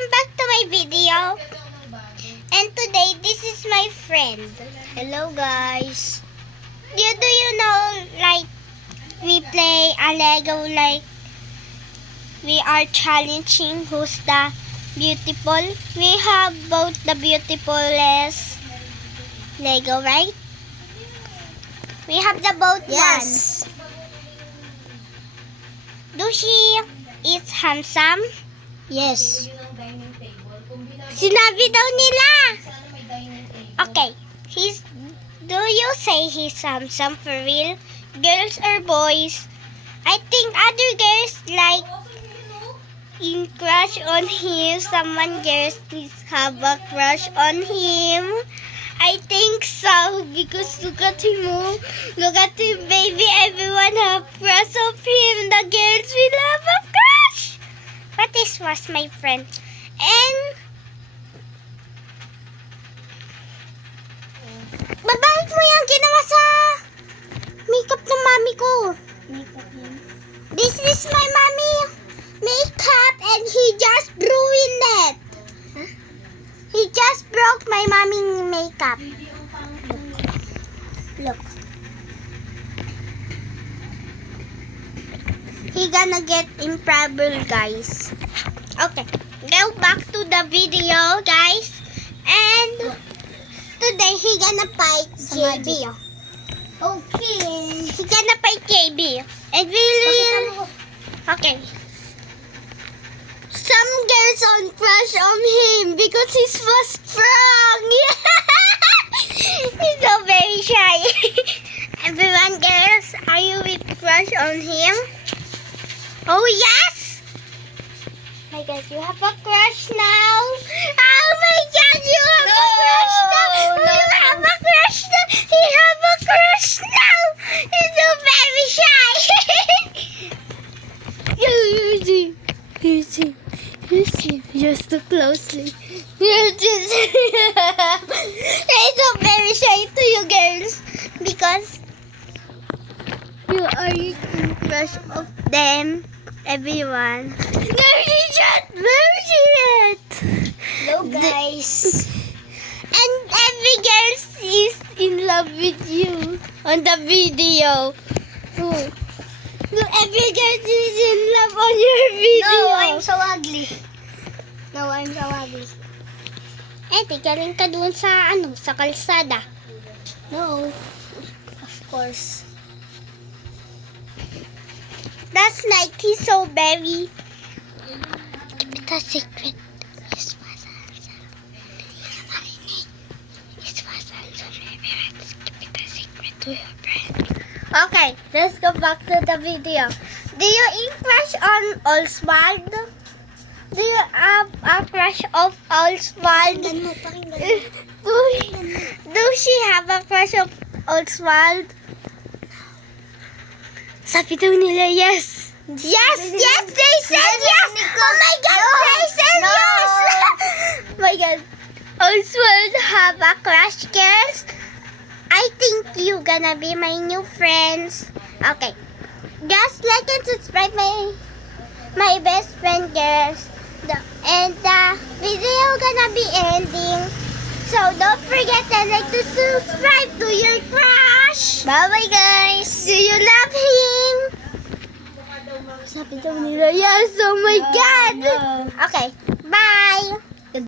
Welcome back to my video. And today, this is my friend. Hello guys. Do you know, like, we play a Lego, like, we are challenging who's the beautiful. We have both the beautifulest Lego, right? We have the both Yes. one. Do she is handsome? Yes. Sinabi daw nila. Okay. Do you say he's handsome for real? Girls or boys? I think other girls like in crush on him. Someone girls have a crush on him. I think so because look at him, oh. Look at him, baby. Everyone have crush of him. The girls will have a crush. But this was my friend. And babait mo yung ginawa sa makeup ng mami ko. This is my mommy makeup and he just ruined it. He just broke my mommy makeup. Look. He gonna get in trouble, guys. Okay, go back to the video, guys. And today he gonna fight JB. Okay. He gonna fight JB. And we will. Okay. Some girls on crush on him because he was strong. He's so very shy. Everyone, girls, are you with crush on him? Oh yes. My God, you have a crush now. Oh my God, you have a crush now. No. You have a crush now. He have a crush now. He's so very shy. You see. Just too closely. He's so very shy to you girls because you are in crush of them. Everyone. Where is it? Hello guys. And every girl is in love with you on the video. Oh. No, every girl is in love on your video. No, I'm so ugly. Eh, tigaling ka doon sa sa kalsada. No. Of course. That's like he's so very. Keep it a secret. This was handsome. This was handsome. Keep it a secret to your friend. Okay, let's go back to the video. Do you crush on Oswald? Do you have a crush of Oswald? Do she have a crush of Oswald? Sabi daw nila yes. Yes, they said yes. Oh my God, they said yes. Oh my God. Oswald have a crush, girls. I think you gonna be my new friends. Okay. Just like and subscribe my best friend, girls. And the video gonna be ending. So don't forget to like to subscribe to your crush. Bye-bye guys. Do you love him? Sabi daw nila, yes. Oh my God. No. Okay. Bye.